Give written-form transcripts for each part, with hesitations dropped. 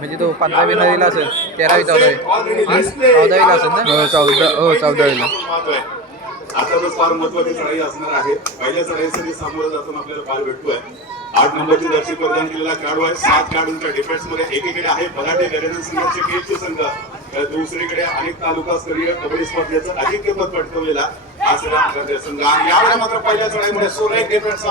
म्हणजे तो 15वी असेल, 13वी 14वीला असेल ना. हो 14वीला. आता तर फार महत्वाची चढाई असणार आहे. पहिल्या चढाईसाठी सामोरं जाताना आपल्याला पाहायला भेटतोय 8 नंबरची जर्सी परिधान केलेला खेळाडू आहे. 7 खेळाडूंच्या डिफेन्स मध्ये एकीकडे आहे बघाटे गजानन सिंगचे केचे संघ, तर दुसरीकडे अनेक तालुका स्तरीय कबड्डी स्पर्धेचं अजिंक्यपद पटकवलेला हा सगळा संघ. आणि यावेळेला मात्र पहिल्या चढाईमध्ये सोलाईट डिफेन्सचा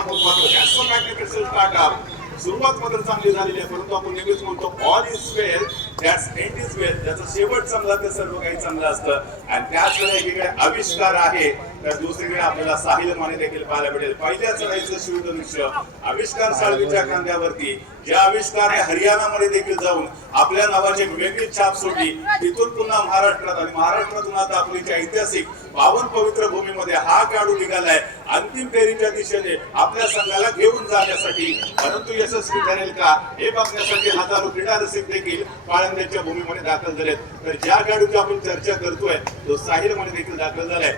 सुरुवात मात्र चांगली झालेली आहे, परंतु आपण नेहमीच म्हणतो all is well that's and is well. ज्याचा शेवट चांगला ते सर्व काही चांगलं असतं. आणि त्याच वेळेला एकीकडे आविष्कार आहे, तर दुसरीकडे आपल्याला साहिल माने देखील पाहायला भेटेल. पहिल्या चढाईचं शिवधनुष्य आविष्कार साळवीच्या खांद्यावरती, ज्या आविष्कारने हरियाणामध्ये देखील जाऊन आपल्या नावाची वेगळी छाप सोडली, तिथून पुन्हा महाराष्ट्रात आणि महाराष्ट्रातून आता आपली ऐतिहासिक पावन पवित्र भूमीमध्ये हा खेळाडू निघालाय अंतिम फेरीच्या दिशेने आपल्या संघाला घेऊन जाण्यासाठी. परंतु यशस्वी ठरेल का हे बघण्यासाठी हजारो क्रीडा रसिक देखील पाळंद्याच्या भूमीमध्ये दाखल झालेत. तर ज्या खेळाडूची आपण चर्चा करतोय तो साहिल मध्ये देखील दाखल झालाय.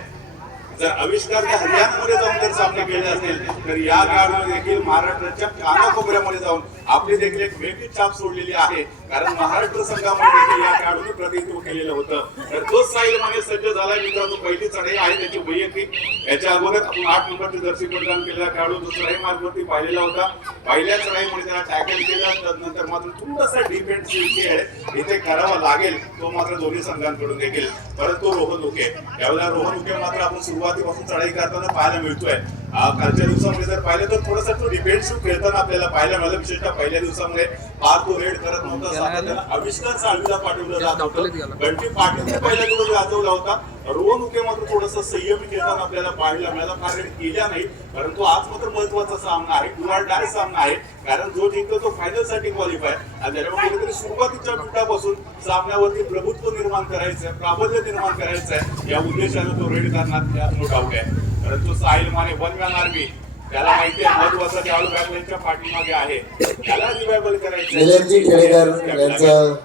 जर आविष्कारने हरियाणामध्ये जाऊन जर सामने खेळले असतील तर या खेळाडूने देखील महाराष्ट्राच्या कानाकोपऱ्यामध्ये जाऊन आपली देखील एक वेगळी छाप सोडलेली आहे. कारण महाराष्ट्र संघामध्ये देखील या खेळाडूने प्रतिनिधित्व केलेलं होतं. तर तो साहिल माने सज्ज झालाय मित्रांनो. पहिली चढाई आहे त्याची वैयक्तिक. याच्या अगोदर आपण 8 नंबरची जर्सी परिधान केलेला खेळाडू जो चढाई मार्गवरती पाहिलेला होता. पहिल्या चढाईमध्ये त्याला टॅकल केलं, त्यानंतर मात्र थोडासा डिफेन्सिव्ह खेळ इथे करावा लागेल, तो मात्र दोन्ही संघांकडून देखील. परंतु रोहन उके, यावेळेला रोहन उके मात्र आपण सुरुवातीपासून चढाई करताना पाहायला मिळतोय. कालच्या दिवसामध्ये जर पाहिलं तर थोडासा तो डिफेन्सिव्ह खेळताना आपल्याला पाहायला मिळालं. विशेषतः पहिल्या दिवसामध्ये फार तो रेड करत नव्हता. सातत्यानं आविष्कार साळवीला पाठवलं जात होतं. गणपती पाटीलने पहिल्या दिवस गाजवला होता. रोहन उके मात्र थोडंसं संयमी खेळताना आपल्याला पाहायला मिळाला. फार रेड केल्या नाही, परंतु आज मात्र महत्वाचा सामना आहे, डू ऑर डाय सामना आहे. कारण जो जिंकतो तो फायनल साठी क्वालिफाय. आणि त्याच्यामुळे कुठेतरी सुरुवातीच्या मिनिटापासून सामन्यावरती प्रभुत्व निर्माण करायचंय, प्राबल्य निर्माण करायचंय, या उद्देशाने तो रेड करण्यात त्यात नो डाऊट आहे. परंतु साहिल माने वन मॅन आर्मी, त्याला माहिती आहे महत्वाचा खेळाडू बॅकलाईनच्या पाठीमागे आहे, त्याला रिवायवल करायचं. निलंजी खेडेकर यांचं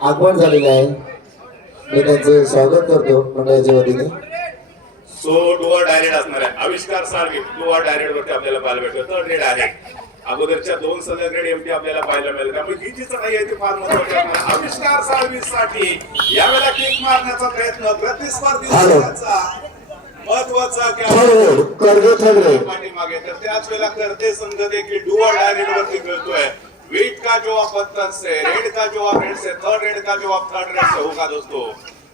आगमन झालेलं आहे, मी त्यांचे स्वागत करतो मंडळाच्या वतीने. सो डुअर डायरेक्ट असणार आहे. आविष्कार साळवी डुअर डायरेक्ट वरती आपल्याला पाहायला भेटतं. थर्ड रेड आहे. अगोदरच्या 2 सलग रेड एमटी आपल्याला पाहायला मिळेल. त्यामुळे ही जी चढाई आहे ती फार महत्वाची आहे आविष्कार साळवीसाठी. यावेळेला किक मारण्याचा प्रयत्न प्रतिस्पर्धी महत्वाचा पाठीमागे, तर त्याच वेळेला करते संघ देखील डुअर डायरेक्ट वरती खेळतोय. वेट का जवाब पत्थर से, रेड का जवाब रेड से, थर्ड रेड का जवाब थर्ड रेड से होगा दोस्तों.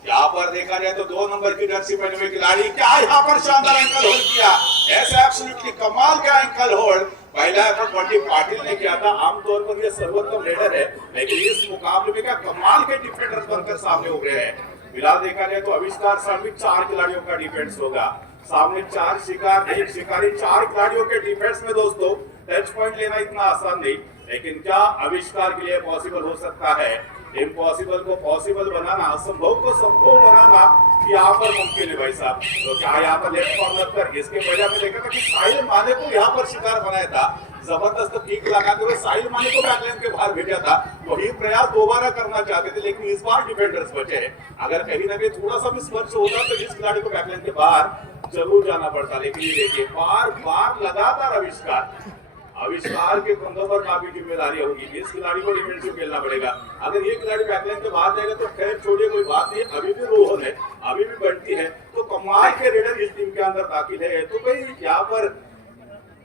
यहाँ पर देखा जाए तो 2 नंबर की जर्सी पहने हुए खिलाड़ी, क्या यहाँ पर शानदार एंकल होल्ड किया. ऐसा एब्सोल्युटली कमाल का एंकल होल्ड पहला एफर्ट बंटी पाटिल ने किया था. आमतौर पर ये सर्वोत्तम रेडर है, लेकिन इस मुकाबले में क्या कमाल के डिफेंडर्स बनकर सामने उभरे हैं. फिलहाल देखा जाए तो आविष्कार साळवी 4 खिलाड़ियों का डिफेंस होगा. सामने 4 शिकार, 1 शिकारी, 4 खिलाड़ियों के डिफेंस में दोस्तों टच पॉइंट लेना इतना आसान नहीं, लेकिन क्या आविष्कार के लिए पॉसिबल हो सकता है. इम्पॉसिबल को पॉसिबल बनाना, असंभव को संभव बनाना यहाँ पर मुमकिन है भाई साहब. तो क्या यहाँ पर लेफ्ट कॉर्नर पर, इसके पहले हमने देखा था कि साहिल माने को यहाँ पर शिकार बनाया था. जबरदस्त किक लगाते हुए साहिल माने को बैकलाइन के बाहर भेजा था. वही प्रयास दोबारा करना चाहते थे, लेकिन इस बार डिफेंडर्स बचे हैं. अगर कहीं ना कहीं थोड़ा सा भी स्पर्श होता तो इस खिलाड़ी को बैकलाइन के बाहर जरूर जाना पड़ता. लेकिन ये देखिए बार बार लगातार आविष्कार के कंधों पर काफी जिम्मेदारी होगी. इस खिलाड़ी को डिफेंसिव खेलना पड़ेगा. अगर ये खिलाड़ी बैकलाइन के बाहर जाएगा तो खैर छोड़िए, कोई बात नहीं. अभी भी रोहन है, अभी भी बनती है, तो कमाल के रेडर इस टीम के अंदर दाखिल है. तो भाई यहाँ पर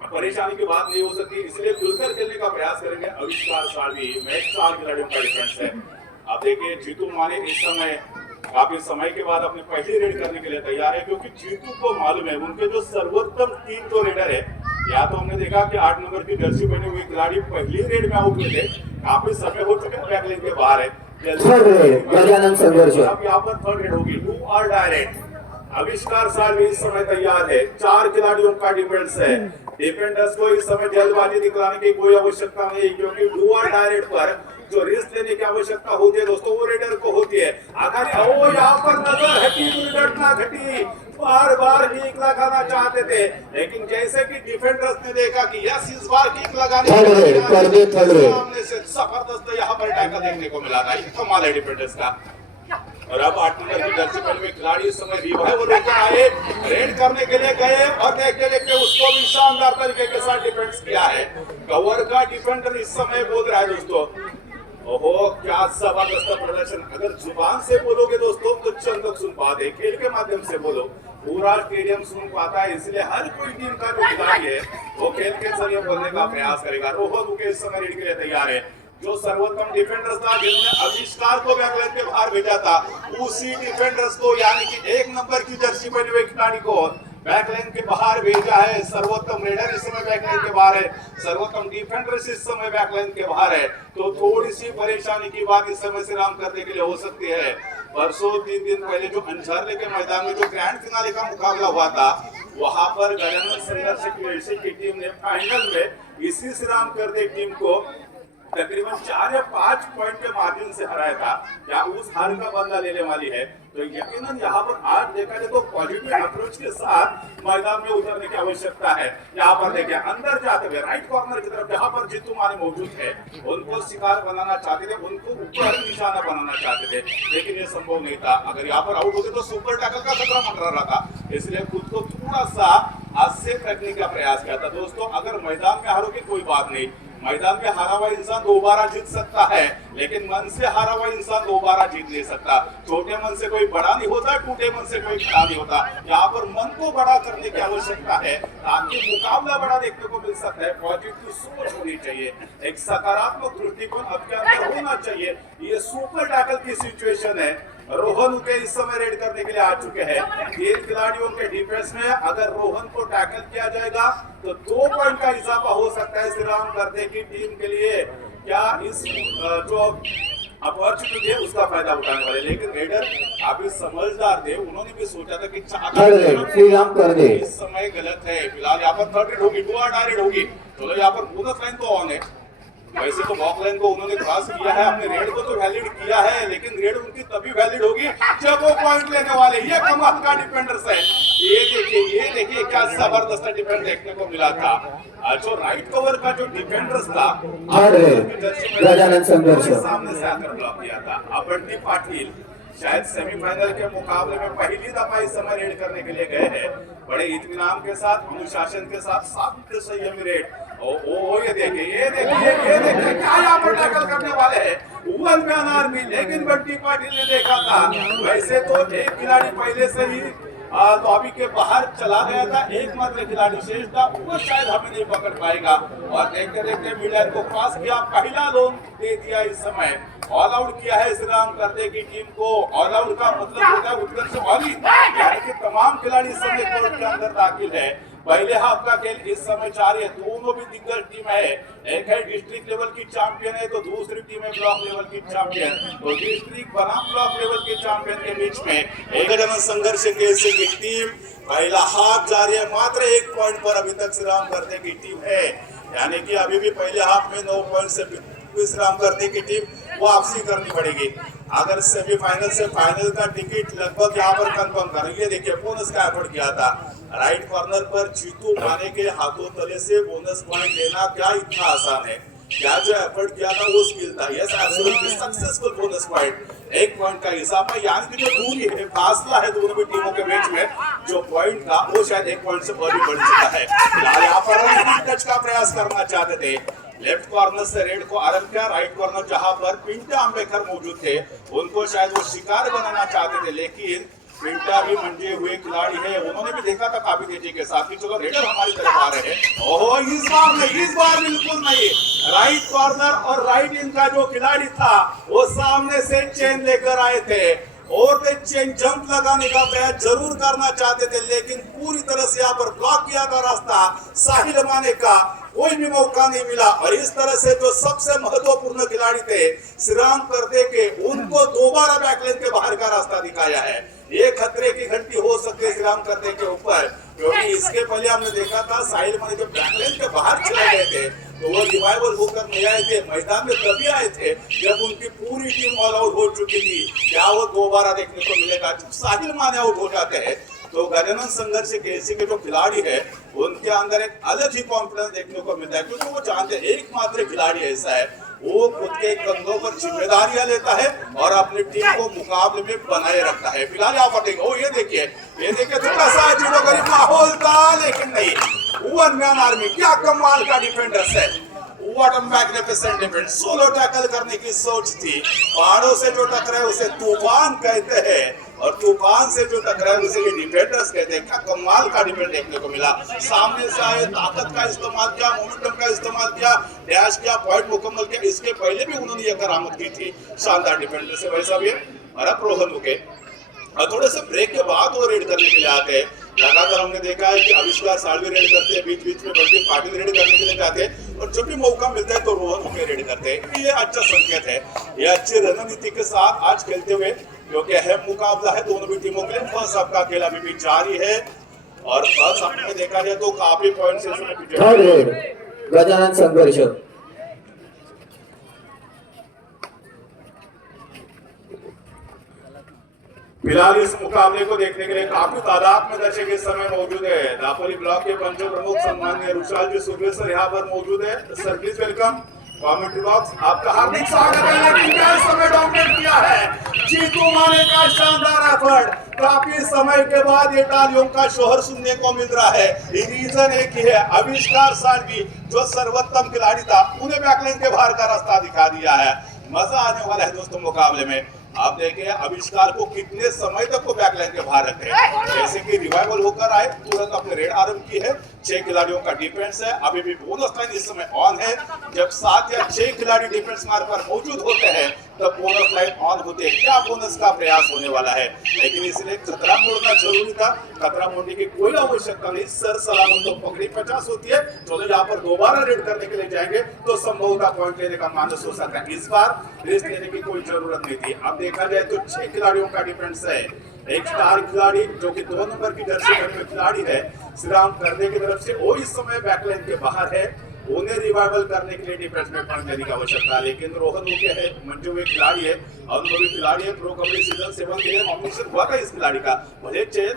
परेशानी की बात नहीं हो सकती, इसलिए खुलकर खेलने का प्रयास करेंगे आविष्कार साळवी. मैच 4 खिलाड़ियों का डिफेंस है. आप देखिए जीतू माने इस समय काफी समय के बाद अपने पहली रेड करने के लिए तैयार है, क्योंकि जीतू को मालूम है उनके जो सर्वोत्तम 3 तो रेडर है. या तो हमने देखा कि 8 नंबर की जर्सी पहने हुए खिलाड़ी पहली रेड में आउट हुए थे, काफी समय हो चुके हैं, बैकलाइन के बाहर है. गजानन संघर्ष अब यहाँ पर थर्ड रेड होगी, डू ऑर डायरेक्ट. आविष्कार साळवी इस समय तैयार है. 4 खिलाड़ियों का डिफेंस है. डिफेंडर्स को इस समय जल्दबाजी दिखाने की कोई आवश्यकता नहीं, क्योंकि डू ऑर डायरेक्ट पर जो रिस्क लेने की आवश्यकता होती है दोस्तों वो रेडर को होती है. अगर यहाँ पर नजर हटी, दुर्घटना घटी, बार बार किक लगाना चाहते थे, लेकिन जैसे कि डिफेंडर्स ने देखा कि यस इस बार किक लगाने सामने से जबरदस्त यहाँ पर टैकल देखने को मिला था. कमाल है डिफेंडर्स का. और अब 8 नंबर की जर्सी पहने हुए खिलाड़ी इस समय रिवाइवल होकर आए, रेड करने के लिए गए और देखते देखते उसको भी शानदार तरीके के साथ डिफेंस किया है. कवर का डिफेंडर इस समय बोल रहा है दोस्तों, ओहो क्या जबरदस्त प्रदर्शन। अगर जुबान से बोलोगे दोस्तों तो चंद लोग सुन पाते हैं, खेल के माध्यम से बोलो पूरा स्टेडियम सुन पाता है, इसलिए हर कोई टीम का जो खिलाड़ी है वो खेल के जरिए बोलने का प्रयास करेगा। रोहन उके इस समय रेड के लिए तैयार है। जो सर्वोत्तम डिफेंडर्स था जिन्होंने आविष्कार को बैकलाइन के बाहर भेजा था, उसी डिफेंडर्स को यानी कि 1 नंबर की जर्सी पहने हुए खिलाड़ी को बैकलाइन के बाहर भेजा है। सर्वोत्तम रेडर इस समय बैकलाइन के बाहर है, सर्वोत्तम डिफेंडर इस समय बैकलाइन के बाहर है। तो थोड़ी सी परेशानी की बात इस समय से राम करने के लिए हो सकती है। परसों 3 दिन पहले जो अंझारले के मैदान में जो ग्रैंड फिनाले का मुकाबला हुआ था, वहां पर गजानन संघर्ष की टीम ने फाइनल में इसी से राम करते टीम को तकरीबन 4 या 5 पॉइंट के मार्जिन से हराया था। क्या उस हार का बदला लेने वाली है? तो यकीनन यहाँ पर आज देखा जाए तो पॉजिटिव अप्रोच के साथ मैदान में उतरने की आवश्यकता है। यहाँ पर देखिए अंदर जाते हुए राइट कॉर्नर की तरफ जहाँ पर जीतू माने मौजूद है, उनको शिकार बनाना चाहते थे, उनको ऊपर निशाना बनाना चाहते थे, लेकिन ये संभव नहीं था। अगर यहाँ पर आउट होते तो सुपर टैकल का खतरा मंडरा रहा था, इसलिए खुद को थोड़ा सा सेफ रखने का प्रयास किया था। दोस्तों अगर मैदान में हारोगे कोई बात नहीं, मैदान में हारा हुआ इंसान दोबारा जीत सकता है, लेकिन मन से हारा हुआ इंसान दोबारा जीत नहीं सकता। छोटे मन से कोई बड़ा नहीं होता, टूटे मन से कोई खड़ा नहीं होता। यहाँ पर मन को बड़ा करने की आवश्यकता है ताकि मुकाबला बड़ा देखने को मिल सकता है। पॉजिटिव सोच होनी चाहिए, एक सकारात्मक दृष्टिकोण आपके अंदर होना चाहिए। ये सुपर टैकल की सिचुएशन है। रोहन उनके इस समय रेड करने के लिए आ चुके हैं। 3 खिलाड़ियों के डिफेंस में अगर रोहन को टैकल किया जाएगा तो 2 पॉइंट का इजाफा हो सकता है श्री राम करते की टीम के लिए। क्या इस जो अपॉर्चुनिटी है उसका फायदा उठाने वाले, लेकिन रेडर काफी समझदार थे, उन्होंने भी सोचा था कि श्री राम कर दे इस समय गलत है। फिलहाल यहाँ पर 3rd रेड होगी, 2 डायरेक्ट होगी। चलो यहाँ पर बोनस लाइन तो ऑन है, वैसे तो बॉक लाइन को उन्होंने क्रॉस किया है, अपने रेड को तो वैलिड किया है, लेकिन रेड उनकी तभी वैलिड होगी जब वो पॉइंट लेने वाले। ये कमाल का डिफेंडर्स है। ये देखिए क्या जबरदस्त डिफेंस देखने को मिला था। जो राइट कवर का जो डिफेंडर्स था गजानन संघर्ष सामने से आकर ब्लॉक किया था। अबंटी पाटिल शायद सेमीफाइनल के मुकाबले में पहली दफा इस समय रेड करने के लिए गए हैं। बड़े इत्मीनान के साथ, अनुशासन के साथ, शांत संयमी रेड। ये देखिए क्या यहाँ पर टैकल करने वाले हैं वन मैन आर्मी, लेकिन बंटी पाटिल ने देखा था। वैसे तो एक खिलाड़ी पहले से ही लॉबी के बाहर चला गया था, एकमात्र खिलाड़ी शेष था, वो शायद हमें नहीं पकड़ पाएगा। और देखते देखते मिडलाइन को क्रॉस किया, पहला लोन दे दिया। इस समय ऑल आउट किया है श्री राम करते की टीम को। ऑल आउट का मतलब होता है उत्कर्ष वाली, यानी कि तमाम खिलाड़ी इस समय कोर्ट के अंदर दाखिल है। पहले हाफ का खेल इस समय जारी है, दोनों भी दिग्गज टीम है। एक है डिस्ट्रिक्ट लेवल की चैंपियन है तो दूसरी टीम है ब्लॉक लेवल की चैंपियन। तो डिस्ट्रिक्ट बनाम ब्लॉक लेवल के चैंपियन के बीच में एक जन संघर्ष की टीम। पहला हाफ जारी है, मात्र 1 पॉइंट पर अभी तक श्री राम करते की टीम है, यानी कि अभी भी पहले हाफ में 9 पॉइंट से श्री राम करते की टीम वापसी करनी पड़ेगी अगर सेमीफाइनल से फाइनल का टिकट लगभग यहाँ पर कंफर्म कर। ये देखिए बोनस का एफर्ट किया था राइट कॉर्नर पर, जीतू माने के हाथों तले से बोनस पॉइंट लेना क्या इतना आसान है? क्या जो एफर्ट किया था वो स्किल था। Yes absolutely successful bonus point. 1 point का हिसाब है, यानी कि जो दूरी है, फासला है दोनों भी टीमों के बीच में, जो पॉइंट था वो शायद 1 पॉइंट से और भी बढ़ चुका है। यहाँ पर टच का प्रयास करना चाहते थे, लेफ्ट कॉर्नर से रेड को आरंभ किया, राइट कॉर्नर जहां पर पिंटा अंबेकर मौजूद थे उनको शायद वो शिकार बनाना चाहते थे, लेकिन पिंटा भी मंजे हुए खिलाड़ी है, उन्होंने भी देखा था काफी तेजी के साथ कि चलो रेडर हमारी तरफ आ रहे हैं। ओहो इस बार बिल्कुल नहीं। राइट कॉर्नर और राइट इन का जो खिलाड़ी था वो सामने से चेन लेकर आए थे और ते चेन जंप लगाने का प्रयास जरूर करना चाहते थे, लेकिन पूरी तरह से यहाँ पर ब्लॉक किया था रास्ता साहिल माने का, कोई भी मौका नहीं मिला। और इस तरह से जो सबसे महत्वपूर्ण खिलाड़ी थे श्री राम करते के, उनको दोबारा बैकलाइन के बाहर का रास्ता दिखाया है। ये खतरे की घंटी हो सकती है श्री राम करते के ऊपर, क्योंकि इसके पहले हमने देखा था साहिल माने जब बैकलाइन के बाहर चले गए थे तो वो रिवाइवल होकर नहीं आए थे, मैदान में तभी आए थे जब उनकी पूरी टीम ऑल आउट हो चुकी थी। क्या वो दोबारा देखने को मिलेगा? जब साहिल माने आउट हो जाते हैं तो गजानन संघर्ष केसी के जो खिलाड़ी है उनके अंदर एक अलग ही कॉन्फिडेंस देखने को मिलता है, क्योंकि वो जानते हैं एकमात्र खिलाड़ी ऐसा है वो खुद के कंधों पर जिम्मेदारियां लेता है और अपनी टीम को मुकाबले में बनाए रखता है। फिलहाल यहाँ पर देखिए, ये देखिए थोड़ा सा अजीबोगरीब माहौल था, लेकिन नहीं, वन मैन आर्मी क्या कमाल का डिफेंडर्स है। What a magnificent defence, solo tackle करने की सोच थी। पहाड़ों से जो टकराए उसे तूफान कहते हैं और तूफान से जो टकराए उसे ये डिफेंडर्स कहते हैं। क्या कमाल का डिफेंड देखने को मिला, सामने से आए, ताकत का इस्तेमाल किया, मोमेंटम का इस्तेमाल किया, डैश किया, पॉइंट मुकम्मल किया। इसके पहले भी उन्होंने ये करामत की थी, शानदार डिफेंडर से वैसा भी है। और अब रोहन मुके और थोड़े से ब्रेक के बाद वो रेड करने के लिए आते हैं। लगातार हमने देखा है कि आविष्कार सालवी रेड करते हैं, बीच बीच में बल्कि पाटिल रेड करने के लिए जाते हैं और जब भी मौका मिलता है तो रोहन मुके रेड करते हैं। ये अच्छा संकेत है, ये अच्छी रणनीति के साथ आज खेलते हुए, क्योंकि अहम मुकाबला है दोनों भी टीमों के लिए। फर्स्ट हाफ का खेल अभी भी जारी है और फर्स्ट हाफ में देखा जाए तो काफी पॉइंट्स इसमें थर्ड रेड गजानन संघर्ष। फिलहाल इस मुकाबले को देखने के लिए काफी तादाद में दर्शक इस समय मौजूद है। दापोली ब्लॉक के पंच प्रमुख सम्माननीय रुशाल जी सुबह सर यहाँ पर मौजूद है। Sir please welcome. Commentary box आपका हार्दिक स्वागत है। लेकिन क्या इस समय डोमिनेट किया है जीतू माने का शानदार एफर्ट। काफी समय के बाद ये तालियों का शोहर सुनने को मिल रहा है। रीजन एक ही है, आविष्कार सालवी जो सर्वोत्तम खिलाड़ी था उन्हें बैकलाइन के बाहर का रास्ता दिखा दिया है। मजा आने वाला है दोस्तों मुकाबले में। आप देखें आविष्कार को कितने समय तक को बैकलाइन के बाहर रखते हैं। जैसे कि रिवाइवल होकर आए तुरंत अपने रेड आरंभ की है। 6 खिलाड़ियों का डिफेंस है, अभी भी बोनस लाइन इस समय ऑन है। जब 7 या 6 खिलाड़ी डिफेंस मार्क पर मौजूद होते हैं तब बोनस लाइन ऑन होती है। क्या बोनस का प्रयास होने वाला है, लेकिन इसलिए खतरा मोड़ना जरूरी था। खतरा मोड़ने की कोई आवश्यकता नहीं, सर सलामत तो पकड़ी 50 होती है। चलो यहाँ पर दोबारा रेड करने के लिए जाएंगे तो संभवतः पॉइंट लेने का मानस हो सकता है। इस बार रिस्क लेने की कोई जरूरत नहीं थी। अब देखा जाए तो 6 खिलाड़ियों का डिफेंस है। एक स्टार खिलाड़ी जो कि 2 नंबर की जर्सी में खिलाड़ी है श्रीराम करने की तरफ से, वो इस समय बैकलाइन के बाहर है। उन्हें रिवाइवल करने के लिए डिफेंस में पॉइंट देने की आवश्यकता है। लेकिन रोहन मुके है, मंजू एक खिलाड़ी है, अनुभवी खिलाड़ी है। प्रो कबड्डी सीजन 7 के लिए नॉमिनेशन हुआ था इस खिलाड़ी का, भले चयन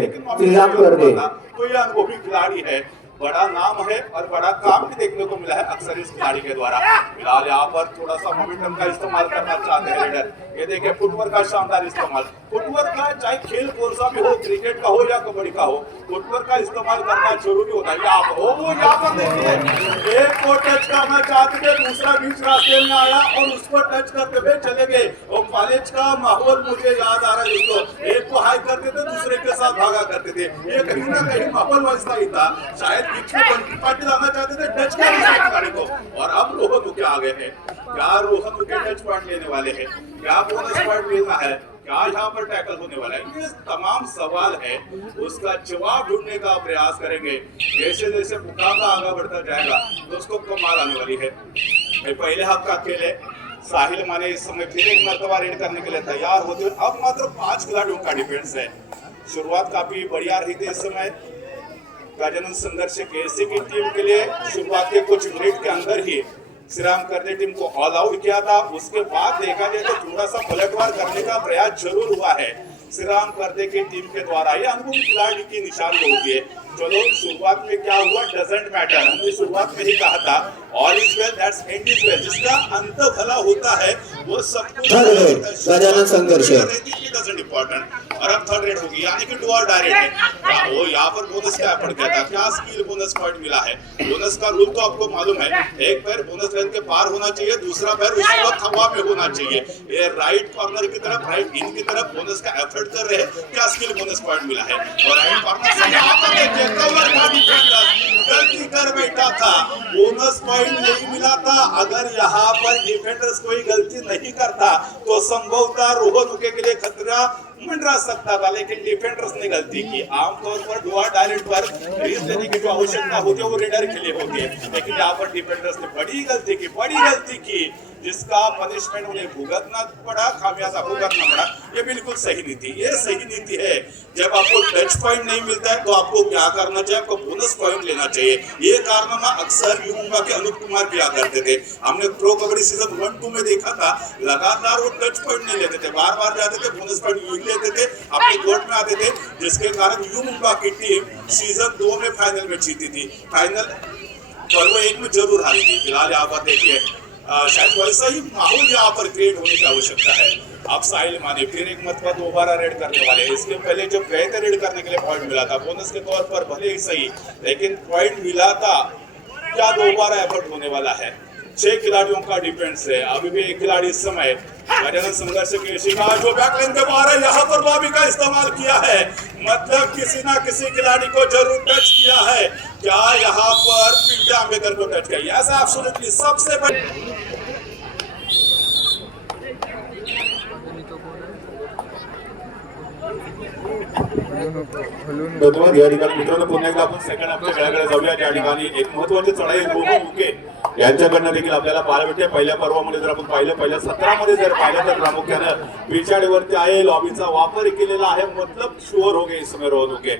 लेकिन तो ये अनुभवी खिलाड़ी है, बड़ा नाम है और बड़ा काम भी देखने को मिला है अक्सर इस खिलाड़ी के द्वारा। फिलहाल यहाँ पर थोड़ा सा मोमेंटम का इस्तेमाल करना चाहते हैं रेडर। ये देखिए फुटवर्क का शानदार इस्तेमाल। फुटवर्क का चाहे खेल कौन सा भी हो, क्रिकेट का हो या कबड्डी का हो, फुटवर्क का इस्तेमाल करना जरूरी होता है। यहाँ पर वो यहाँ पर देखिए एक को टच करना चाहते थे, दूसरा बीच रास्ते में आया और उस पर टच करते हुए चले गए। और कॉलेज का माहौल मुझे याद आ रहा है दोस्तों, एक को हाई करते थे दूसरे के साथ भागा करते थे। ये कहीं ना कहीं माहौल वैसा ही था, शायद बीच में बंटी पाटिल आना चाहते थे, टच किया खिलाड़ी को। और अब रोहन मुके आ गए हैं। क्या रोहन मुके टच पॉइंट लेने वाले हैं, क्या बोनस पॉइंट लेना है, क्या यहाँ पर टैकल होने वाला है, ये तमाम सवाल है। उसका जवाब ढूंढने का प्रयास करेंगे। जैसे जैसे मुकाबला आगे बढ़ता जाएगा दोस्तों कमाल आने वाली है। पहले हाफ का खेल है, साहिल माने इस समय फिर एक मरतबा रेड करने के लिए तैयार होते हुए। अब मात्र 5 खिलाड़ियों का डिफेंस है। शुरुआत काफी बढ़िया रही थी इस समय गजानन संघर्ष केसी की टीम के लिए। शुरुआत के कुछ मिनट के अंदर ही श्रीराम करने टीम को ऑल आउट किया था। उसके बाद देखा जाए तो थोड़ा सा पलटवार करने का प्रयास जरूर हुआ है श्रीराम करने की टीम के द्वारा। ये अनुभवी खिलाड़ी की निशानी होती है। चलो शुरुआत में क्या हुआ डजंट मैटर, हमने शुरुआत में ही कहा था all is well that's and is well. जिसका अंत भला होता है वो सब कुछ गजानन संघर्ष डजंट इंपॉर्टेंट। और अब थर्ड रेड होगी यानी कि 2 और डायरेक्ट है। वो यहाँ पर बोनस क्या पड़ गया था, क्या स्किल बोनस पॉइंट मिला है। बोनस का रूल तो आपको मालूम है, एक पैर बोनस लाइन के पार होना चाहिए, दूसरा पैर उस वक्त हवा में होना चाहिए। ये राइट कॉर्नर की तरफ, राइट इन की तरफ बोनस का एफर्ट कर रहे हैं। क्या स्किल बोनस पॉइंट मिला है। और राइट कॉर्नर से यहाँ पर देखिए कवर का डिफेंडर गलती कर बैठा था, बोनस पॉइंट नहीं मिला था। अगर यहाँ पर डिफेंडर्स कोई गलती नहीं करता तो संभवतः रोहन मुके के लिए खतरा मंडरा सकता था, लेकिन डिफेंडर्स ने गलती की। आमतौर पर डुआ डायरेक्ट पर रीज लेने की जो आवश्यकता होती है वो रेडर के लिए होती है, लेकिन यहाँ पर डिफेंडर्स ने बड़ी गलती की जिसका पनिशमेंट उन्हें भुगतना पड़ा, खामियाजा भुगतना पड़ा। ये बिल्कुल सही नीति, ये सही नीति है। जब आपको टच पॉइंट नहीं मिलता है तो आपको क्या करना चाहिए, आपको बोनस पॉइंट लेना चाहिए। ये कारनामा अक्सर युवा के अनूप कुमार किया करते थे। हमने प्रो कबड्डी सीजन 1-2 में देखा था, लगातार वो टच पॉइंट नहीं लेते थे, बार बार जाते थे, बोनस पॉइंट लेते थे, अपने कोर्ट में आते थे, जिसके कारण युवा की टीम सीजन 2 में फाइनल में जीती थी। फाइनल पर्व 1 में जरूर हारी थी। फिलहाल यहाँ पर देखिए शायद वैसा ही माहौल यहाँ पर क्रिएट होने की आवश्यकता है। अब साहिल माने फिर एक मरतबा दोबारा रेड करने वाले हैं। इसके पहले जो गए थे रेड करने के लिए पॉइंट मिला था बोनस के तौर पर, भले ही सही लेकिन पॉइंट मिला था। क्या दोबारा एफर्ट होने वाला है। 6 खिलाड़ियों का डिफेंस है, अभी भी एक खिलाड़ी इस समय गजानन संघर्ष की शिकार जो बैकलाइन के बाहर है, यहाँ पर लॉबी का इस्तेमाल किया है, मतलब किसी ना किसी खिलाड़ी को जरूर टच किया है। क्या यहाँ पर पिंटा अम्बेकर को टच किया? यस एब्सोल्युटली, सबसे बड़ी धन्यवाद। या ठिकाणी मित्रांनो पुन्हा एकदा आपण सेकंड हाफच्या खेळाकडे जाऊया, ज्या ठिकाणी एक महत्वाची चढाई रोहन उके यांच्याकडनं देखील आपल्याला पाहायला भेटते। पहिल्या पर्वामध्ये जर आपण पाहिलं, पहिल्या 17 मध्ये जर पाहिलं तर प्रामुख्यानं पिछाडीवरती आहे, लॉबीचा वापर केलेला आहे, मतलब शुअर हो गए इसमें रोहन उके,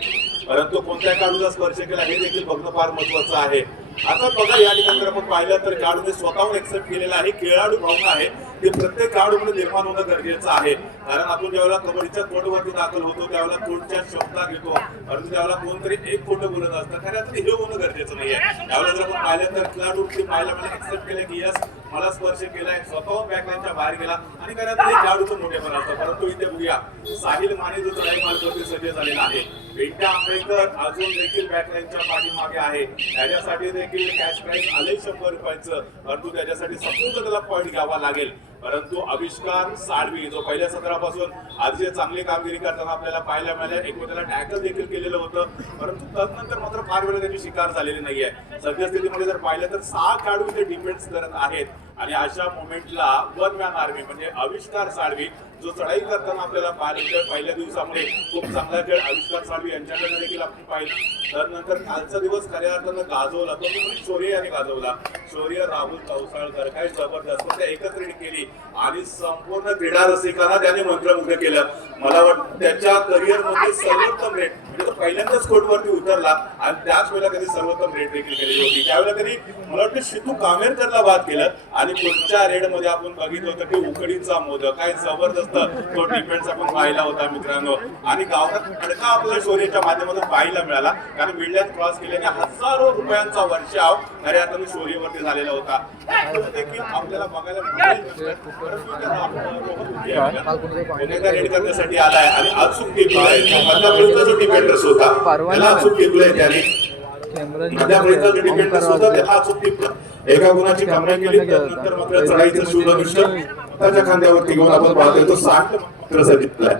परंतु कोणत्या खेळाडूला स्पर्श केला हे देखील बघणं फार महत्वाचं आहे। आता बघा या ठिकाणी जर आपण पाहिलं तर खेळाडूने स्वतःहून एक्सेप्ट केलेला आहे, खेळाडू भावना आहे ते प्रत्येक खेळाडूमध्ये निर्माण होणं गरजेचं आहे। कारण आपण ज्यावेळेला कबड्डीच्या कोर्टवरती दाखल होतो त्यावेळेला कोर्टच्या शब्दात घेतो, परंतु त्यावेळेला कोणतरी एक खोटं बोलत असतं, खऱ्यात हे होणं गरजेचं नाहीये। त्यावेळेला जर आपण पाहिलं तर खेळाडू पाहायला मला एक्सेप्ट केलं की यस मला स्पर्श केलाय, स्वतःहून बॅकलाईनच्या बाहेर गेला आणि खऱ्यात हे खेळाडूचं मोठेपण असतं। परंतु इथे बघूया साहिल माने जो चढाई मार्गावरती सज्ज झालेला आहे, पिंटा आंबेकर अजून देखील बॅकलाईनच्या पाठीमागे आहे, त्याच्यासाठी देखील कॅश प्राइस आले 100 रुपयाचं, परंतु त्याच्यासाठी संपूर्ण त्याला पॉईंट घ्यावा लागेल। परंतु आविष्कार साळवी जो पहिल्या सत्रापासून अतिशय चांगली कामगिरी करताना आपल्याला पाहायला मिळाले, एक त्याला टॅकल देखील केलेलं होतं, परंतु तदनंतर मात्र फार वेळा त्याची शिकार झालेली नाहीये। सद्यस्थितीमध्ये जर पाहिलं तर 6 खेळाडू इथे डिफेन्स करत आहेत आणि अशा मोमेंटला वन मॅन आर्मी म्हणजे आविष्कार साळवी जो चढाई करताना आपल्याला पाहिलं, पहिल्या दिवसामध्ये खूप चांगला खेळ आविष्कार साळवी यांच्याकडनं देखील आपण पाहिलं। त्यानंतर कालचा दिवस खऱ्या अर्थानं गाजवला, तो म्हणजे शौर्य यांनी गाजवला, शौर्य राहुल कौसाळकर काय जबरदस्त एकत्रित केली आणि संपूर्ण क्रीडा रसिकांना त्याने मंत्रमुग्ध केलं। मला वाटतं त्याच्या करिअर मध्ये सर्वोत्तम रेट म्हणजे तो पहिल्यांदाच कोर्टवरती उतरला आणि त्याच वेळेला त्यांनी सर्वोत्तम रेट देखील केलेली होती। त्यावेळेला त्यांनी मला वाटतं शितू कामेरकरला बाद केलं आणि पुढच्या रेड मध्ये आपण बघितलं होतं की उकडीचा मोदक काय जबरदस्त तो डिफेन्स आपण पाहिला होता मित्रांनो। आणि गावात खडका आपल्याला शौर्याच्या माध्यमातून पाहायला मिळाला, कारण बिल्डर क्रॉस केल्याने हजारो रुपयांचा वर्षाव खऱ्या अर्थाने शौर्यवरती झालेला होता, देखील आपल्याला बघायला रेड करण्यासाठी आलाय आणि अचूक टिपलाय मध्यापर्यंत जो डिफेंडर्स होता त्याला अचूक टिपलाय, त्याने मध्यापर्यंत जो डिफेंडर्स होता त्याला अचूक टिपला, एका गुणाची कमाई केली, त्यानंतर मात्र चढाईचं शूलदृश्य त्याच्या खांद्यावरती घेऊन आपण पाहतोय तो 60 मात्र सजितलाय।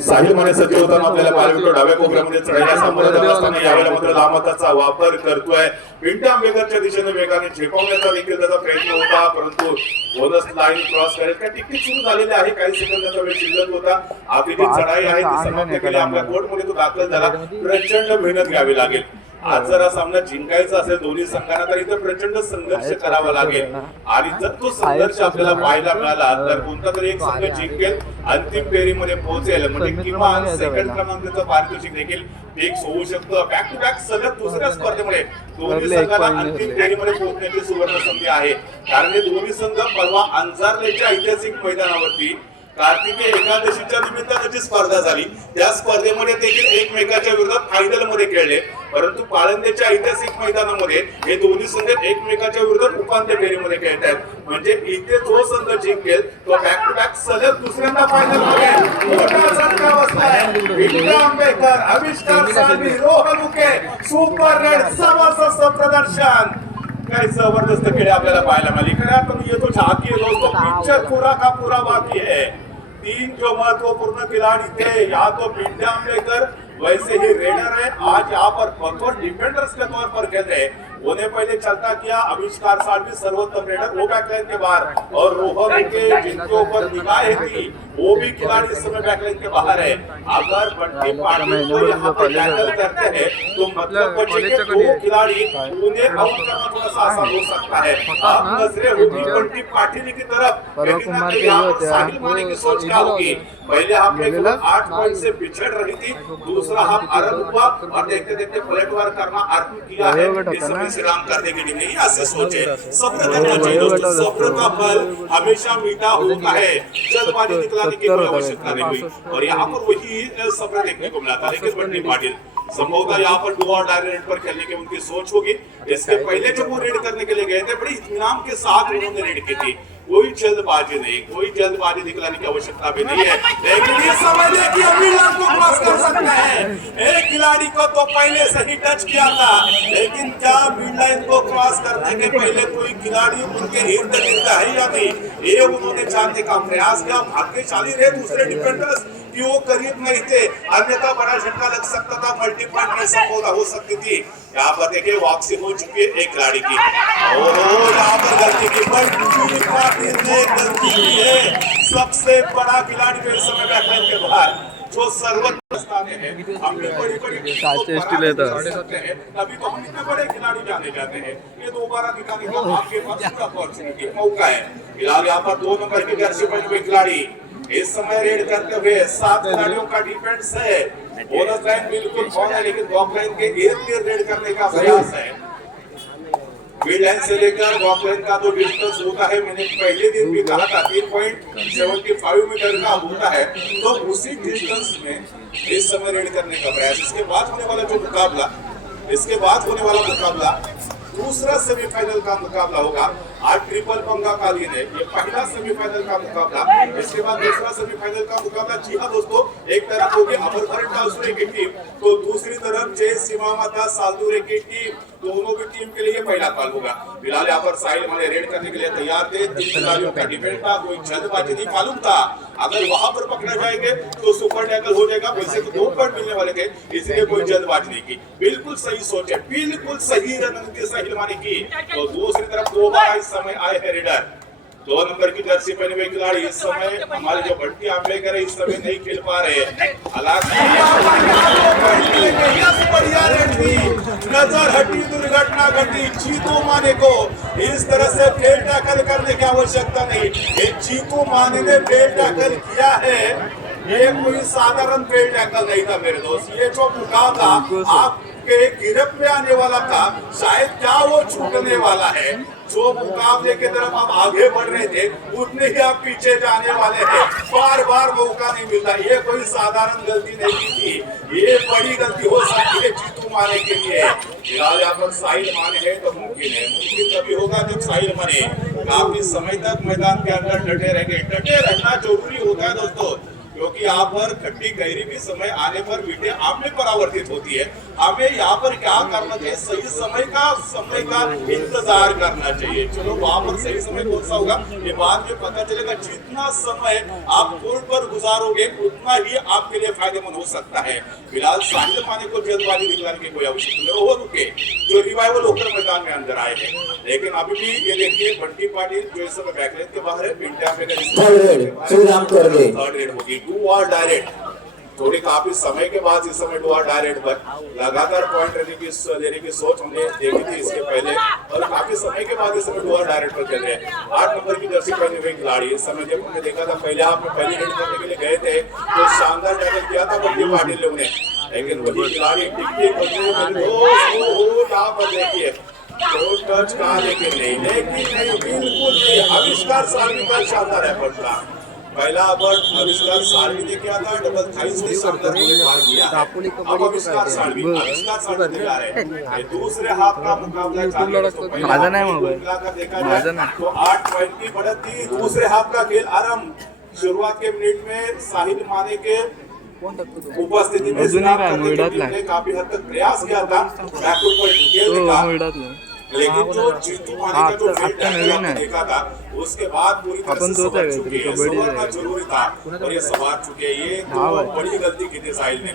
साहिल माने सज्ज होताना आपल्याला पाहायला डाव्या कोपऱ्यामध्ये चढायला सामोरं असताना यावेळेला मात्र लांबताचा वापर करतोय, पिंटा आंबेकरच्या दिशेने वेगाने झेपावण्याचा देखील त्याचा प्रयत्न होता, परंतु बोनस लाईन क्रॉस करेल का टिकीट सुरू झालेले आहे, काही सेकंदाचा वेळ शिल्लक होता, आपली जी चढाई आहे ती समाप्त केली, आपल्या कोर्टमध्ये तो दाखल झाला, प्रचंड मेहनत घ्यावी लागेल। आज जर हा सामना जिंकायचा असेल दोन्ही संघांना तर इथे प्रचंड संघर्ष करावा लागेल आणि जर तो संघर्ष आपल्याला पाहायला मिळाला तर कोणता तरी एक संघ जिंकेल, अंतिम फेरीमध्ये पोहोचेल, म्हणजे किमान सेकंड क्रमांकाचं पारितोषिक देखील फिक्स होऊ शकतं। बॅक टू बॅक सलग दुसऱ्या स्पर्धेमुळे दोन्ही संघांना अंतिम फेरीमध्ये पोहोचण्याची सुवर्ण संधी आहे, कारण हे दोन्ही संघ परवा अंजारलेच्या ऐतिहासिक मैदानावरती कार्तिकी एकादशीच्या निमित्तानं जी स्पर्धा झाली त्या स्पर्धेमध्ये देखील एकमेकाच्या विरोधात फायनल मध्ये खेळले, परंतु पाळंदेच्या ऐतिहासिक मैदानामध्ये हे दोन्ही संघ एकमेकाच्या विरोधात उपांत्य फेरीमध्ये खेळत आहेत, म्हणजे इथे जो संघ जिंकेल तो बॅक टू बॅक सलग दुसऱ्यांदा फायनल मध्ये मोठा झटका बसलाय। पिंटा आंबेकर, आविष्कार साळवी, रोहन उके सुपर रेड जबरदस्त प्रदर्शन, काय जबरदस्त खेळ आपल्याला पाहायला मिळाली। खरं आपण येतो झाकी दोस्तों, पिक्चर पूरा का पूरा बाकी है, 3 जो महत्वपूर्ण खिलाड़ी थे, या तो पिंटा आंबेकर वैसे ही रेडर है, आज यहाँ पर बतौर डिफेंडर्स के तौर पर खेल रहे, उन्हें पहले चलता किया आविष्कार साळवी सर्वोत्तम रेडर वो बैकलाइन के बाहर, और रोहन के जिनके ऊपर निगाहें थी वो भी खिलाड़ी इस समय बैकलाइन के बाहर है। अगर बंटी पाटिल को यहाँ पर टैकल करते हैं तो मतलब बचे के 2 खिलाड़ी, उन्हें आउट करना थोड़ा सा आसान हो सकता है। अब नजरें होगी बंटी पाटिल की तरफ, साहिल माने की सोच क्या होगी, पहले हाफ में 8 पॉइंट से पिछड़ रही थी, दूसरा हाफ आरंभ हुआ और देखते देखते पलटवार करना आरंभ किया है, इस समय विश्राम करने के लिए नहीं, ऐसे सोचे सब्र करना चाहिए दोस्तों, सब्र का फल हमेशा मीठा होता है, जल्दबाजी दिखलाने की कोई आवश्यकता नहीं हुई और यहाँ पर वही सब्र देखने को मिला था। लेकिन बंटी पाटिल संभवतः यहाँ पर डू और डाई रेड पर खेलने की उनकी सोच होगी, इसके पहले जब वो रेड करने के लिए गए थे बड़ी इत्मीनान के साथ उन्होंने रेड की थी, कोई जल्दबाजी नहीं, कोई जल्दबाजी दिखलाने की आवश्यकता भी नहीं है, लेकिन ये समझ ले कि अभी लाइन को क्रॉस कर सकते हैं। एक खिलाड़ी को तो पहले से ही टच किया था, लेकिन क्या मिड लाइन को क्रॉस करने के पहले कोई खिलाड़ी उनके इर्द गिर्द है या नहीं, ये उन्होंने जानने का प्रयास किया। भाग्यशाली रहे दूसरे डिफेंडर्स कि वो करीब नहीं थे, अन्यथा बड़ा झटका लग सकता था, मल्टीपॉइंट में सफलता हो सकती थी। यहाँ पर देखिए वापसी हो चुकी है एक खिलाड़ी की, और यहाँ पर गलती की बड़ी पाटिल ने गलती की है। सबसे बड़ा खिलाड़ी को इस समय बैकलाइन के बाहर जो सर्वोच्च स्थान है, हम भी बड़ी अभी तो हम इतने बड़े खिलाड़ी जाने जाते हैं, ये दोबारा दिखाने का आपके पास पूरा अपॉर्चुनिटी मौका है। फिलहाल यहाँ पर 2 नंबर की जर्सी पहने हुए खिलाड़ी इस समय रेड करते हुए 7 खिलाड़ियों का डिफेंस है। बोनस लाइन बिल्कुल ऑन है, लेकिन वॉक लाइन के इर्द गिर्द रेड करने का प्रयास है। मिड लाइन से लेकर वॉक लाइन का जो डिस्टेंस होता है, मैंने पहले दिन भी कहा था 3.75 मीटर का होता है, तो उसी डिस्टेंस में इस समय रेड करने का प्रयास। इसके बाद होने वाला दूसरा सेमीफाइनल का मुकाबला होगा। आज ट्रिपल पंगा कालीन है, ये पहला सेमीफाइनल का मुकाबला, इसके बाद दूसरा सेमीफाइनल का मुकाबला। जी हाँ दोस्तों, एक तरफ होगी अमरफरन डालसुरे की टीम, तो दूसरी तरफ जय सीमा माता सालदुरे की टीम, दोनों की टीम के लिए पहला कॉल होगा। फिलहाल यहाँ पर साहिल माने रेड करने के लिए तैयार थे, 3 खिलाड़ियों का डिफेंड था, कोई जल्दबाजी नहीं मालूम था, अगर वहां पर पकड़ा जाएंगे तो सुपर टैकल हो जाएगा। वैसे तो 2 पॉइंट मिलने वाले थे, इसलिए कोई जल्दबाजी नहीं की। बिल्कुल सही सोच है, बिल्कुल सही रणनीति साहिल माने की। तो दूसरी तरफ 2 बार इस समय आए हैं रेडर, 2 नंबर की जर्सी पहने हुए खिलाड़ी इस समय हमारे जो बंटी आंबेडकर है, इस समय नहीं खेल पा रहे। हालांकि नजर हटी, दुर्घटना घटी, चीतू माने को इस तरह से फेल टैकल करने की आवश्यकता नहीं। ये चीतू माने ने फेल टैकल किया है, ये कोई साधारण फेल टैकल नहीं था मेरे दोस्त। ये जो मुकाबला आपके गिरफ्त में आने वाला था, शायद क्या वो छूटने वाला है। जो मुकाबले की तरफ आप आगे बढ़ रहे थे, उतने ही आप पीछे जाने वाले हैं। बार बार मौका नहीं मिलता, ये कोई साधारण गलती नहीं थी, ये बड़ी गलती हो सकती है जीतू माने के लिए। फिलहाल यहाँ पर साहिल माने है तो मुमकिन है, मुमकिन तभी होगा जब साहिल माने काफी समय तक मैदान के अंदर डटे रहेंगे। डटे रहना जरूरी होता है दोस्तों, क्योंकि यहाँ पर खट्टी गहरी भी समय आने पर मीडिया आप में परावर्तित होती है। हमें यहाँ पर क्या करना चाहिए, सही समय का इंतजार करना चाहिए। चलो वहां पर सही समय कौन सा होगा ये बाद में पता चलेगा। जितना समय आप कोर्ट पर गुजारोगे उतना ही आपके लिए फायदेमंद हो सकता है। फिलहाल साहिल माने को जल्दबाजी दिखलाने की कोई आवश्यकता नहीं, वो रुके जो रिवाइवल होकर मैदान में अंदर आए हैं। लेकिन अभी भी ये देखिए बंटी पाटिल जो इस समय बैकलाइन के बाहर है, पिंटा में थर्ड रेड होगी। 2 और डायरेक्ट, थोड़ी काफी समय के बाद इस समय 2 और डायरेक्ट पर लगातार पॉइंट लेने की सोच हमने देखी थी इसके पहले, और काफी समय के बाद इस समय 2 और डायरेक्ट पर खेल रहे हैं। 8 नंबर की जर्सी पहने हुए खिलाड़ी इस समय जब हमने देखा था पहले हाफ में पहली रेड करने के लिए गए थे तो शानदार टैकल किया था बंटी पाटिल लोगों ने, लेकिन वही खिलाड़ी यहाँ पर देखिए टच कहा, लेकिन नहीं बिल्कुल आविष्कार सालवी का शानदार एफर्ट था। पहला ओवर आविष्कार सालवी ने किया था, डबल थाई से शानदार गोलमार किया। अब आविष्कार सालवी तैयार है। दूसरे हाफ का मुकाबला तो 8 पॉइंट की बढ़त थी। दूसरे हाफ का खेल आरंभ, शुरुआत के मिनट में साहिल माने के उपस्थिति में काफी हद तक प्रयास किया था बैकवर्ड पर खेलने का, लेकिन जो जीतू माने का जो फेल देखा था उसके बाद पूरी तरह से सवार चुके हैं, सवारना जरूरी था और ये सवार चुके हैं। ये तो बड़ी गलती की थी साहिल ने,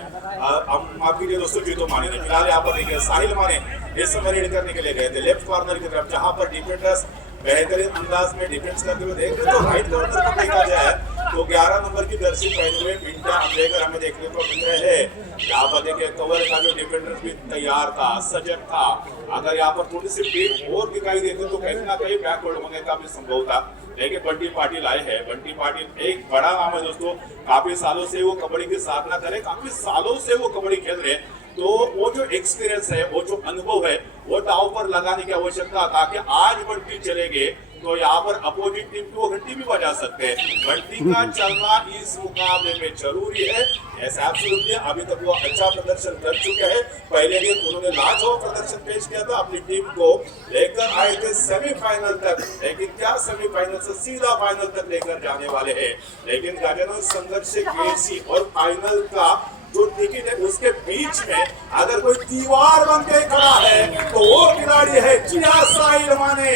माफ कीजिए दोस्तों, जीतू माने ने। फिलहाल यहाँ पर देखिए साहिल माने इस समय रेड करने के लिए गए थे लेफ्ट कॉर्नर की तरफ, जहाँ पर डिफेंडर्स बेहतरीन अंदाज में डिफेंस करते हुए देख रहे तो राइट कॉर्नर को देखा जाए तो 11 नंबर की जर्सी पहने हुए पिंटा आंबेडकर हमें देखने को मिल रहे हैं। यहाँ पर देखिए कवर का जो डिफेंडर भी तैयार था, सजग था। अगर यहाँ पर थोड़ी सी टीम और दिखाई देती तो कहीं ना कहीं बैकवर्ड होने का भी संभव था, लेकिन बंटी पाटिल आए हैं। बंटी पाटिल एक बड़ा नाम है दोस्तों, काफी सालों से वो कबड्डी की साधना करे, काफी सालों से वो कबड्डी खेल रहे हैं। तो वो जो एक्सपीरियंस है, वो जो अनुभव है, वो दाव पर लगाने की आवश्यकता था कि आज बढ़ती चलेंगे तो यहाँ पर अपोजिट टीम की वो घंटी भी बजा सकते हैं। घंटी का चलना इस मुकाबले में जरूरी है। ऐसा एब्सोल्युटली अभी तक वो अच्छा प्रदर्शन कर चुके हैं। पहले दिन उन्होंने लाजवाब प्रदर्शन पेश किया था, अपनी टीम को लेकर आए थे सेमीफाइनल तक, लेकिन क्या सेमीफाइनल से सीधा फाइनल तक लेकर जाने वाले हैं। लेकिन गजानन संघर्ष से केसी और फाइनल का जो टिकट है उसके बीच में अगर कोई दीवार बन के खड़ा है तो वो खिलाड़ी है जिया साहिल माने,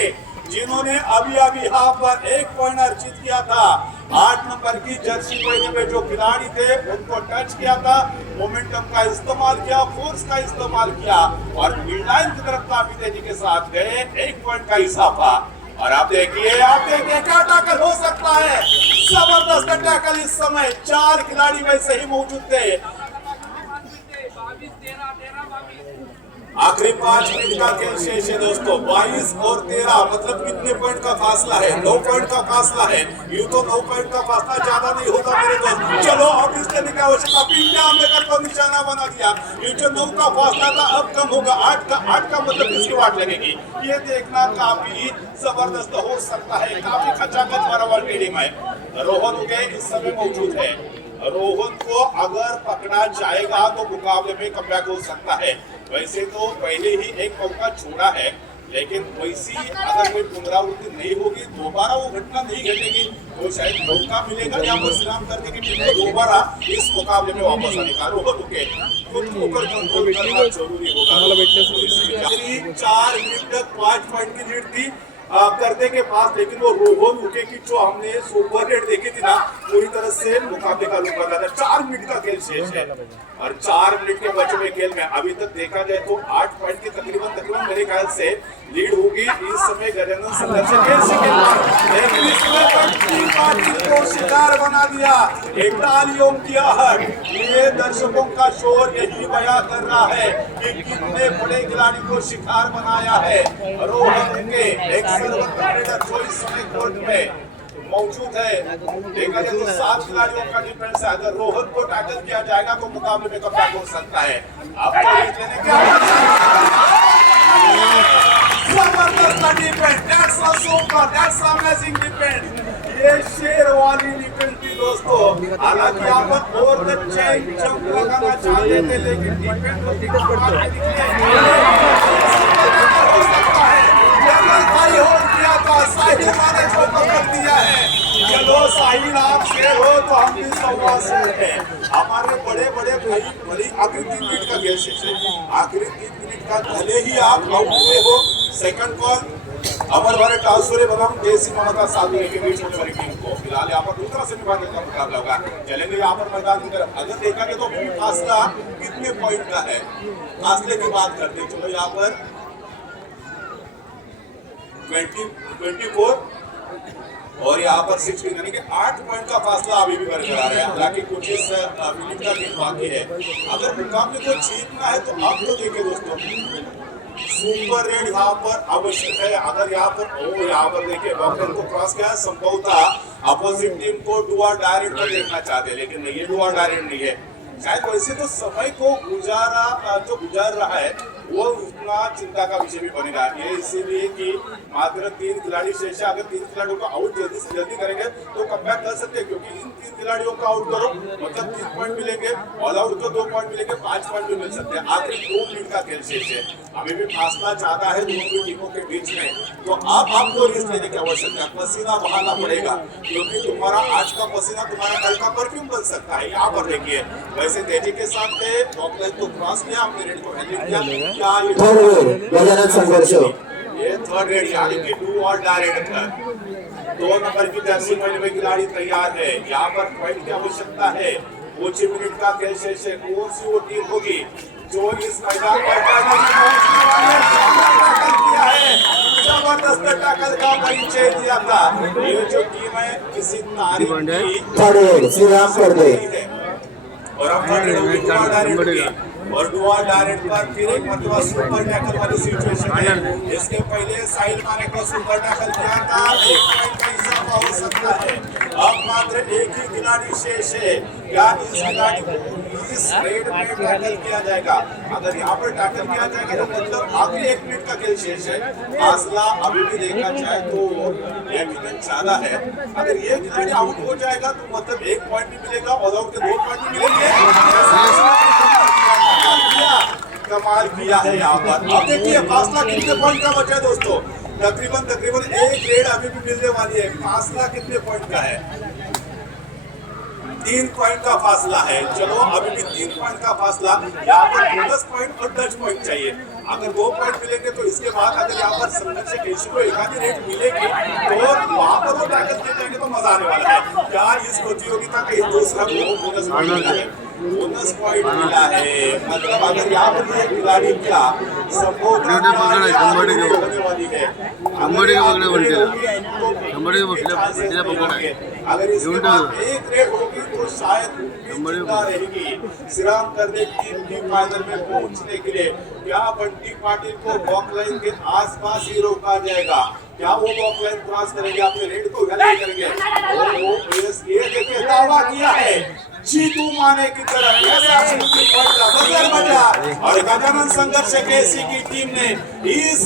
जिन्होंने अभी यहाँ पर एक पॉइंट अर्जित किया था। 8 नंबर की जर्सी पहने हुए जो खिलाड़ी थे उनको टच किया था, मोमेंटम का इस्तेमाल किया, फोर्स का इस्तेमाल किया और मिडलाइन की तरफ काफी तेजी के साथ गए। 1 पॉइंट का इजाफा। और आप देखिए क्या टैकल हो सकता है। जबरदस्त टैकल इस समय 4 खिलाड़ी वैसे ही मौजूद थे। आखिरी 5 मिनट का खेल शेष है दोस्तों। 22 और 13 मतलब कितने पॉइंट का फासला है? 9 पॉइंट का फासला है। यूं तो 9 पॉइंट का फासला ज्यादा नहीं होता मेरे दोस्त। चलो अब इस लेने की आवश्यकता, इंडिया हमने कर निशाना बना दिया। ये जो 9 का फासला था अब कम होगा, 8 का मतलब किसकी वाट लगेगी? ये देखना काफी जबरदस्त हो सकता है। काफी खचाखच भरा हुआ टेडिंग है। रोहन उगे इस समय मौजूद है। रोहन को अगर पकड़ा जाएगा तो मुकाबले में कमबैक हो सकता है। वैसे तो पहले ही एक मौका छोड़ा है, लेकिन वैसी अगर कोई पुनरावृत्ति नहीं होगी, दोबारा वो घटना नहीं घटेगी तो शायद मौका मिलेगा यहाँ पर विश्राम करने की टीम को दोबारा इस मुकाबले में वापस आने का। रोहन के खुद के ऊपर कंट्रोल करना जरूरी होगा। 4 मिनट तक 5 पॉइंट की लीड थी करने के पास, लेकिन वो रोहन उके की जो हमने सुपर रेट देखी थी ना, पूरी तरह से मुकाबले का लुक बदला था। 4 मिनट का खेल शेष है और 4 मिनट के बचे हुए खेल में अभी तक देखा जाए तो 8 पॉइंट की तकरीबन मेरे ख्याल से लीड होगी इस समय गजानन संघर्ष लेकिन इसमें पार्टी को शिकार बना दिया। तालियों की आहट, ये दर्शकों का शोर यही बयां कर रहा है कि कितने बड़े खिलाड़ी को शिकार बनाया है। रोहन के एक जो इस समय कोर्ट में मौजूद है। देखा जाए तो 7 खिलाड़ियों का डिफेंस है। अगर रोहन को टैकल किया जाएगा तो मुकाबले में कमबैक हो सकता है। अब जबरदस्त defence, that's a super, that's amazing defence. ये शेर वाली डिफेंस थी दोस्तों। हालांकि आप और द चेन जंप लगाना चाहते थे, लेकिन डिफेंस हो सकता है। साहिल माने को पकड़ दिया है। चलो साहिल आप शेर हो तो हम भी सवा शेर हैं। हमारे बड़े भाई आखिरी 3 मिनट का खेल शेष है। आखिरी 3 मिनट का भले ही आप आउट हुए हो। सेकंड कॉल अमर भारत टाउसरे बनाम केसी ममता साधु के बीच होने वाली टीम को फिलहाल यहाँ पर दूसरा सेमीफाइनल का मुकाबला होगा। चलेंगे यहाँ पर मैदान की तरफ। अगर देखा जाए तो फासला कितने पॉइंट का है, फासले की बात करते हैं। चलो यहाँ पर 24 और यहाँ पर 16 यानी कि 8 पॉइंट का फासला अभी भी बरकरार है। हालांकि कुछ इस मिनट का गेम बाकी है। अगर मुकाबले को जीतना है तो अब तो देखिए दोस्तों, सुपर रेड यहाँ पर आवश्यक है। अगर यहाँ पर देखिए बॉक्सर को क्रॉस किया, संभवतः अपोजिट टीम को डू और डाई रेड पर देखना चाहते हैं, लेकिन ये डू और डाई रेड नहीं है। शायद वैसे तो समय को गुजार रहा है वो उतना चिंता का विषय भी बनेगा। ये इसीलिए कि मात्र 3 खिलाड़ी शेष है। अगर 3 खिलाड़ियों को आउट जल्दी से जल्दी करेंगे तो कमबैक कर सकते हैं, क्योंकि इन 3 खिलाड़ियों को आउट करो मतलब 3 पॉइंट मिलेंगे, ऑल आउट को 2 पॉइंट मिलेंगे, 5 पॉइंट भी मिल सकते हैं। आखिरी 2 मिनट का खेल शेष है। अभी भी फासला ज्यादा है दोनों टीमों के बीच में, तो अब आपको रिस्क लेने की आवश्यकता है। पसीना बहाना पड़ेगा, क्योंकि तुम्हारा आज का पसीना तुम्हारा कल का परफ्यूम बन सकता है। यहाँ पर देखिए वैसे तेजी के साथ को क्रॉस किया, अपने रेड को हैंडल किया। गजानन संघर्ष ये थर्ड रेड यानी कि डू और डाई रेड पर 2 नंबर की जर्सी पहने हुए खिलाड़ी तैयार है। यहाँ पर पॉइंट की आवश्यकता है। 5 मिनट का खेल शेष है। कौन सी वो टीम होगी जो इस मैदान पर जबरदस्त टैकल का परिचय दिया था। ये जो टीम है किसी तारीफ की श्री राम कर दे और अब और डुआ डायरेक्ट पर फिर एक मतलब सुपर टैकल वाली सिचुएशन है। इसके पहले साहिल माने को सुपर टैकल किया था, 1 पॉइंट का इजाफा हो सकता है। अब मात्र एक ही खिलाड़ी शेष है। क्या इस खिलाड़ी को इस रेड में टैकल किया जाएगा? अगर यहाँ पर टैकल किया जाएगा तो मतलब आखिरी 1 मिनट का खेल शेष है। फासला अभी भी देखा जाए तो यकीनन ज्यादा है। अगर ये खिलाड़ी आउट हो जाएगा तो मतलब 1 पॉइंट भी मिलेगा, ऑल आउट के 2 पॉइंट भी मिलेंगे। कमाल किया है यहाँ पर। अब देखिए फासला कितने पॉइंट का बचा है दोस्तों। तकरीबन 1 रेड अभी भी मिलने वाली है। फासला कितने पॉइंट का है? 3 पॉइंट का फासला है। चलो अभी भी 3 पॉइंट का फासला। यहाँ पर बोनस पॉइंट और टच पॉइंट चाहिए। अगर 2 पॉइंट मिलेंगे तो इसके बाद अगर यहाँ पर संघर्ष केसी को एक आधी रेट मिलेगी तो वहां पर वो टैकल किए जाएंगे तो मजा आने वाला है। क्या इस प्रतियोगिता का दूसरा बोनस पॉइंट मिला है? बोनस पॉइंट मिला है। मतलब अगर यहाँ पर ये खिलाड़ी क्या संभवतः होने वाली है। अगर इसके बाद 1 रेड होगी तो शायद जिंदा रहेगी। श्रीराम करने टीम की फाइनल में पहुंचने के लिए क्या बंटी पाटिल को वॉक लाइन के आसपास ही रोका जाएगा? क्या वो वॉक लाइन क्रॉस करेंगे, अपने रेड को गलत करेंगे? ये देखिए दावा किया है जीतू माने की तरफ और गजानन संघर्ष केसी की टीम ने इस